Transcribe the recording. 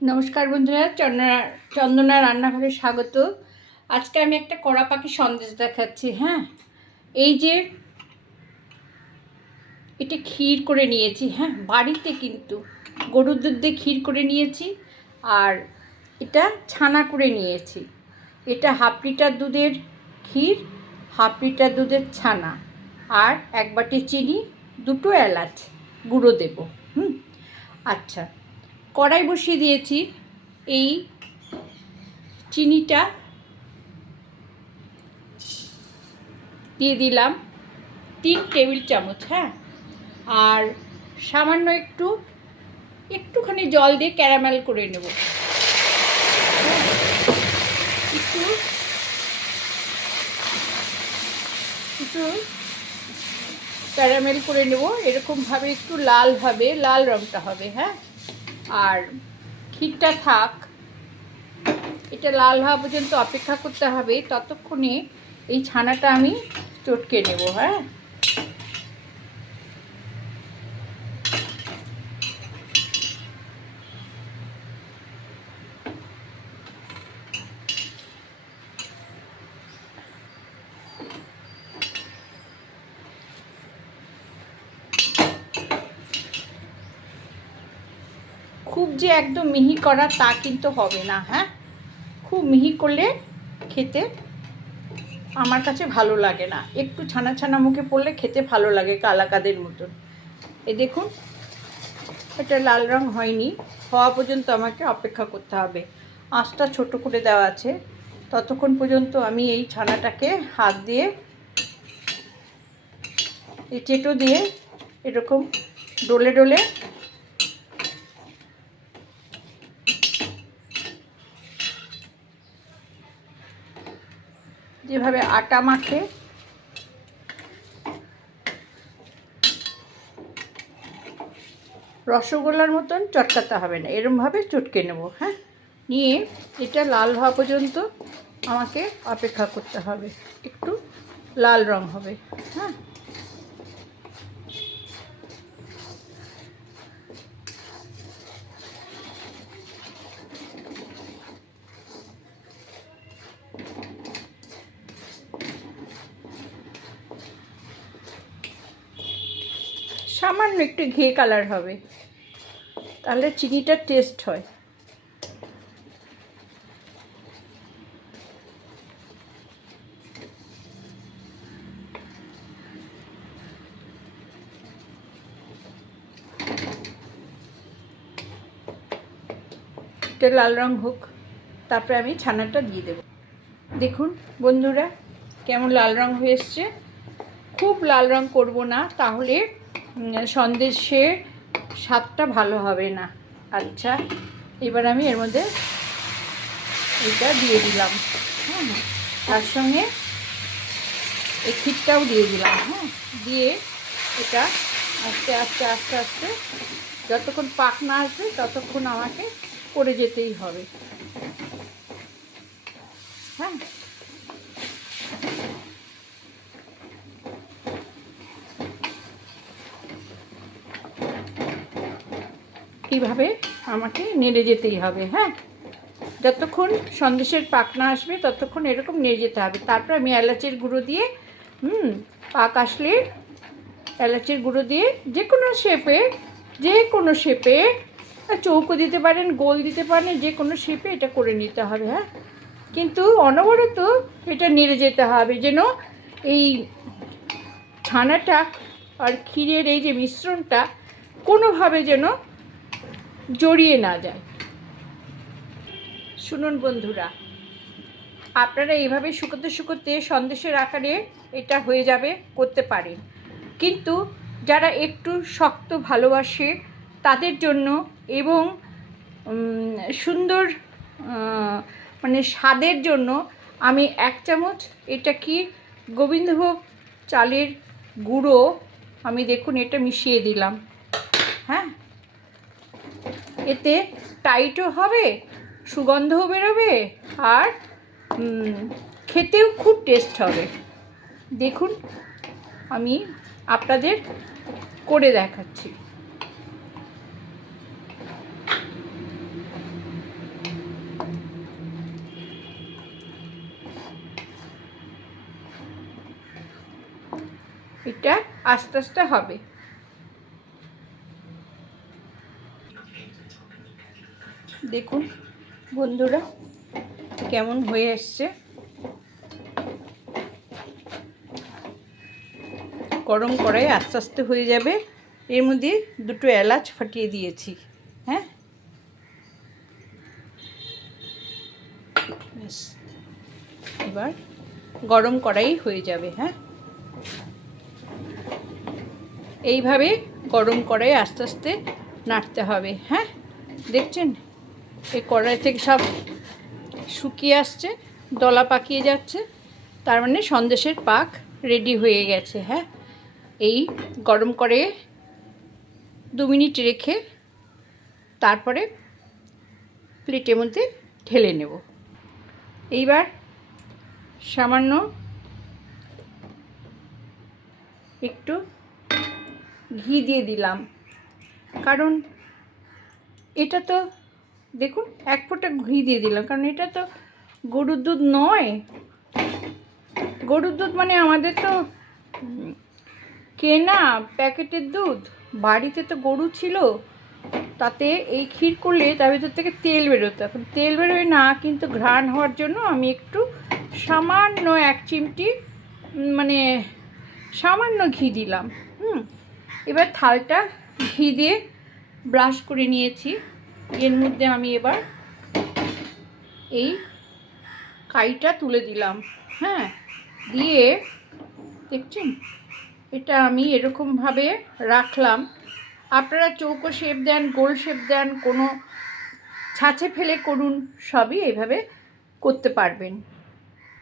নমস্কার বন্ধুরা, চন্দনা চন্দনা রান্নাঘরে স্বাগত। আজকে আমি একটা কড়া পাখি সন্দেশ দেখাচ্ছি হ্যাঁ? এই যে এটা ক্ষীর করে নিয়েছি হ্যাঁ? বাড়িতে কিন্তু গরুর দুধ দিয়ে ক্ষীর করে নিয়েছি আর এটা ছানা করে নিয়েছি। এটা হাফ লিটার দুধের ক্ষীর, হাফ লিটার দুধের ছানা আর এক বাটি চিনি, দুটো এলাচ গুঁড়ো দেবো, হুম? আচ্ছা কড়াই বসিয়ে দিয়েছি এই চিনিটা। দিয়ে দিলাম তিন টেবিল চামচ হ্যাঁ? আর সামান্য একটু, একটুখানি জল দিয়ে ক্যারামেল করে নেব। একটু একটু ক্যারামেল করে নেব। এরকমভাবে একটু লাল হবে, লাল রঙটা হবে হ্যাঁ? আর ক্ষীরটা থাক, এটা লাল হওয়া পর্যন্ত অপেক্ষা করতে হবে, ততক্ষণে এই ছানাটা আমি চটকে নেব হ্যাঁ খুব যে একদম মিহি করা তা কিন্তু হবে না হ্যাঁ? খুব মিহি করলে খেতে আমার কাছে ভালো লাগে না। একটু ছানা ছানা মুখে পড়লে খেতে ভালো লাগে কালাকাদের মতন। এ দেখুন, এটা লাল রং হয়নি, হওয়া পর্যন্ত আমাকে অপেক্ষা করতে হবে। আঁচটা ছোট করে দেওয়া আছে, ততক্ষণ পর্যন্ত আমি এই ছানাটাকে হাত দিয়ে, এই চেটো দিয়ে এরকম ডলে ডলে যেভাবে আটা মাখে। রসগোল্লার মতন চটকাতে হবে না, এরমভাবে চটকে নেব হ্যাঁ? নিয়ে এটা লাল হওয়া পর্যন্ত আমাকে অপেক্ষা করতে হবে, একটু লাল রং হবে হ্যাঁ? সামান্য একটু ঘে কালার হবে। তাহলে চিনিটা টেস্ট হয়। এটা লাল রং হোক, তারপরে আমি ছানাটা দিয়ে দেব। দেখুন বন্ধুরা, কেমন লাল রং হয়ে এসছে। খুব লাল রং করব না, তাহলে সন্দেশে স্বাদটা ভালো হবে না। আচ্ছা এবার আমি এর মধ্যে এটা দিয়ে দিলাম। হ্যাঁ তার সঙ্গে এই ক্ষীরটাও দিয়ে দিলাম। হ্যাঁ দিয়ে এটা আস্তে আস্তে আস্তে আস্তে যতক্ষণ পাক না আসবে ততক্ষণ আমাকে করে যেতেই হবে। হ্যাঁ এইভাবে আমাকে নেড়ে যেতেই হবে হ্যাঁ? যতক্ষণ সন্দেশের পাকনা আসবে, ততক্ষণ এরকম নেড়ে যেতে হবে। তারপর আমি এলাচের গুঁড়ো দিয়ে, হুম, পাক আসলে এলাচের গুঁড়ো দিয়ে যে কোনো শেপে যে কোনো শেপে চৌকো দিতে পারেন, গোল দিতে পারেন, যে কোনো শেপে এটা করে নিতে হবে হ্যাঁ? কিন্তু অনবরত এটা নেড়ে যেতে হবে যেন এই ছানাটা আর ক্ষীরের এই যে মিশ্রণটা কোনোভাবে যেন জড়িয়ে না যায়। শুনুন বন্ধুরা, আপনারা এইভাবে শুকোতে শুকোতে সন্দেশের আকারে এটা হয়ে যাবে, করতে পারেন। কিন্তু যারা একটু শক্ত ভালোবাসে, তাদের জন্য এবং সুন্দর মানে স্বাদের জন্য আমি এক চামচ এটা কি গোবিন্দভোগ চালের গুঁড়ো, আমি দেখুন এটা মিশিয়ে দিলাম। এতে টাইটও হবে, সুগন্ধও বেরোবে আর খেতেও খুব টেস্ট হবে। দেখুন, আমি আপনাদের করে দেখাচ্ছি। এটা আস্তে আস্তে হবে। দেখুন বন্ধুরা, কেমন হয়ে এসছে। গরম কড়াই আস্তে আস্তে হয়ে যাবে। এর মধ্যে দুটো এলাচ ফাটিয়ে দিয়েছি হ্যাঁ। এবার গরম কড়াই হয়ে যাবে হ্যাঁ? এইভাবে গরম কড়াই আস্তে আস্তে নাড়তে হবে হ্যাঁ? দেখছেন? এই কড়াই থেকে সব শুকিয়ে আসছে, দলা পাকিয়ে যাচ্ছে। তার মানে সন্দেশের পাক রেডি হয়ে গেছে হ্যাঁ? এই গরম করে দু মিনিট রেখে তারপরে প্লেটের মধ্যে ঢেলে নেব। এইবার সামান্য একটু ঘি দিয়ে দিলাম। কারণ এটা তো দেখুন, এক ফোঁটা ঘি দিয়ে দিলাম, কারণ এটা তো গরুর দুধ নয়। গরুর দুধ মানে আমাদের তো কেনা প্যাকেটের দুধ। বাড়িতে তো গরু ছিল, তাতে এই ক্ষীর করলে তার ভিতর থেকে তেল বেরোতো। এখন তেল বেরোয় না, কিন্তু ঘ্রাণ হওয়ার জন্য আমি একটু সামান্য এক চিমটি মানে সামান্য ঘি দিলাম। হুম, এবার থালটা ঘি দিয়ে ব্রাশ করে নিয়েছি। এর মধ্যে আমি এবার এই কাইটা তুলে দিলাম। হ্যাঁ দিয়ে দেখছেন? এটা আমি এরকমভাবে রাখলাম। আপনারা চৌকো শেপ দেন, গোল শেপ দেন, কোনো ছাঁচে ফেলে করুন, সবই এভাবে করতে পারবেন।